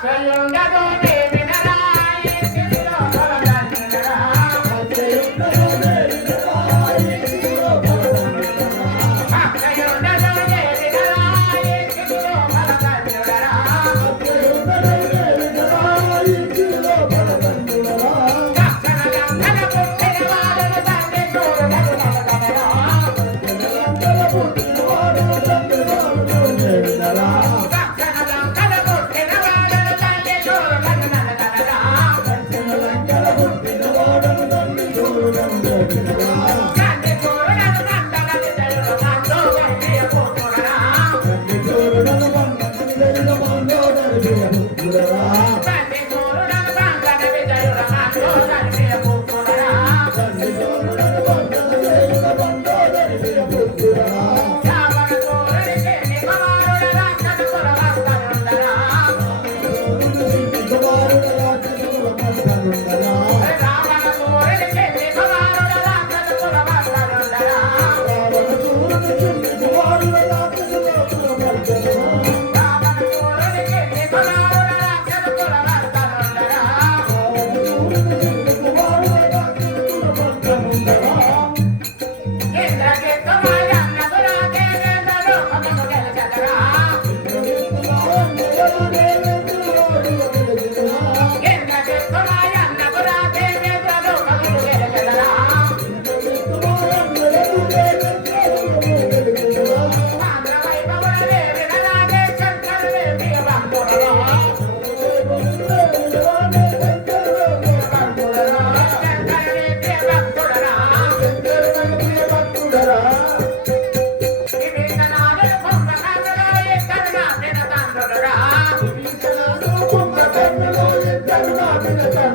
Soy un gato.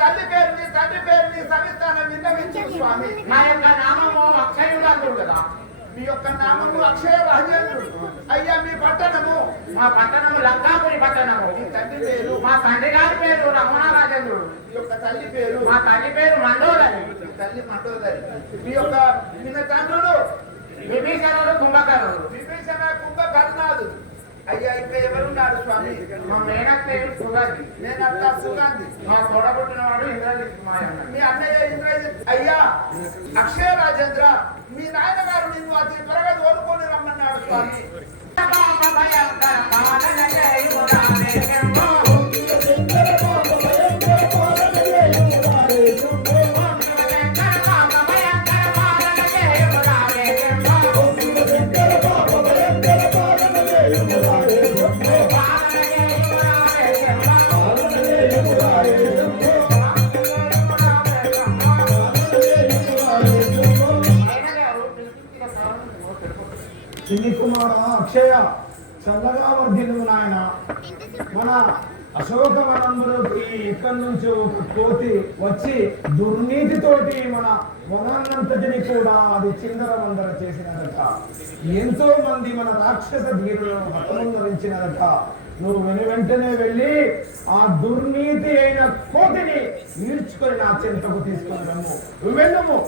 తల్లి పేరు నీ తండ్రి పేరు నీ సవిస్తానం విన్నవించు స్వామి. నా యొక్క నామము అక్షయుడు కదా. మీ యొక్క నామము అక్షయ రాజేంద్రుడు. అయ్యా మీ పట్టణము. మా పట్టణము లంకాపురి పట్టణము. మీ తండ్రి పేరు మా తండ్రి గారి పేరు రమణరాజేంద్రుడు మీ యొక్క తల్లి పేరు మా తల్లి పేరు మండోదరి. మీ తల్లి మండోదరి. మీ యొక్క మీ తండ్రులు విభీషణుడు కుంభకర్ణుడు. విభీషణ కుంభకర్ణాదు అయ్యా ఇంకా ఎవరున్నారు స్వామి? మా మేనత్ సుగాంధి సుగంధి. నేను అట్లా సుగాంధి. మా తోడబుట్టినవాడు ఇంద్రజిత్ మాయన్న మీ అన్నయ్య ఇంద్రజిత్. అయ్యా అక్షయ రాజేంద్ర మీ నాయన గారు నిన్ను అతి త్వరగా తోడుకొని రమ్మన్నాడు స్వామి. అక్షయ చల్లగా వర్ధిల్లు నాయన మన అశోకవనంలోకి ఇక్కడి నుంచి ఒక కోతి వచ్చి దుర్నీతితోటి మన వనాన్నంతటిని కూడా అది చిందరవందర చేసినదట. ఎంతో మంది మన రాక్షస ధీరులను హతముందరించినదట. నువ్వు వెను వెంటనే వెళ్ళి ఆ దుర్నీతి అయిన కోతిని ఈడ్చుకొని నా చింతకు తీసుకొని రమ్ము. నువ్వు వెళ్ళము.